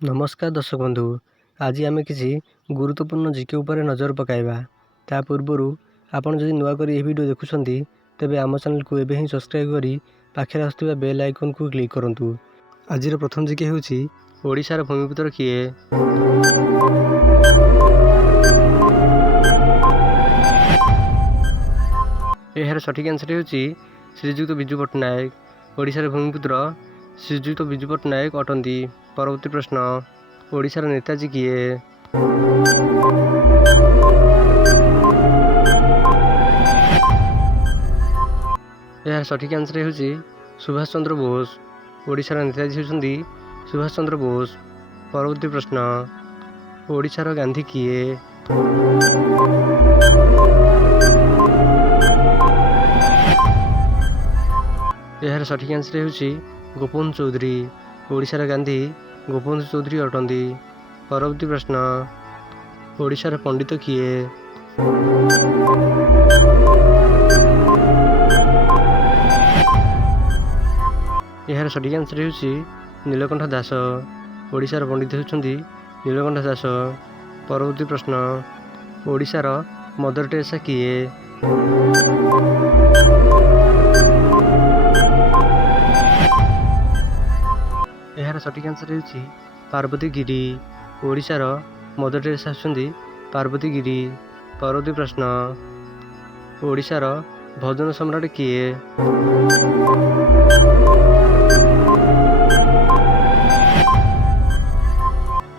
नमस्कार दर्शक बंधु, आज आम किसी गुरुत्वपूर्ण जीके उपर नजर पकाइबा। ता पूर्व आपन जदि नुआ करी वीडियो देखुछंती तेबे आम चैनल को एबे ही सब्सक्राइब करी पाखे आसुवा बेल आइकन को क्लिक करंतु। आज प्रथम जीके हेउची ओडिशार भूमिपुत्र किए। एहार सठिक आंसर हेउची श्रीजुक्त बिजू पट्टनायक। ओडिशार भूमिपुत्र श्रीजुक्त बिजू पट्टनायक अटंती। परवर्ती प्रश्न, ओडिशार नेताजी किए? यार सठिक आंसर हेउची सुभाष चंद्र बोस। ओडिशार नेताजी हेउचंती सुभाष चंद्र बोस। परवर्ती प्रश्न, ओडिशार गांधी किए? यार सठिक आंसर हेउची गोपबंधु चौधरी। ओडिशार गांधी गोपबंधु चौधरी अटंती। परवर्ती प्रश्न, ओडिशार पंडित किए? यार सठिक आंसर हेउची नीलकंठ दास। ओडिशार पंडित हेउचंती नीलकंठ दास। परवर्ती प्रश्न, ओडिशार मदर टेरेसा किए? यार सठिक आंसर हेउची पार्वती गिरी। ओडिशार मदर टेरेसा हेउचंती पार्वती गिरी। परवर्ती प्रश्न, ओडिशार भजन सम्राट किए?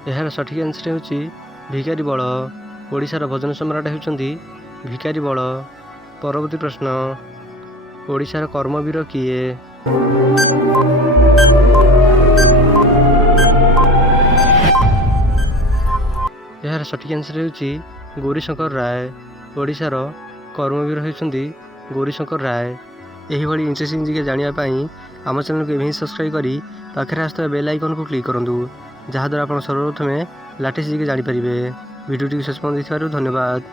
यार सठिक आंसर हेउची भिखारी बल। ओडिशार भजन सम्राट हेउचंती भिखारी बल। परवर्ती प्रश्न, ओडिशार कर्मवीर किए? यार सठिक आंसर हेउची गौरीशंकर राय। ओडिशार कर्मवीर हेउचंती गौरीशंकर राय। एही भली इंटरेस्टिंग जीके जानिया पाई आम चैनल को एबे सब्सक्राइब करी पाखरे आसुवा बेल आइकन को क्लिक करंतु, जहाद्वारा आप सर्वप्रथमे लाटेस्ट जीके जानी परिबे। वीडियो टी शेष पर्यंत देखिबारु धन्यवाद।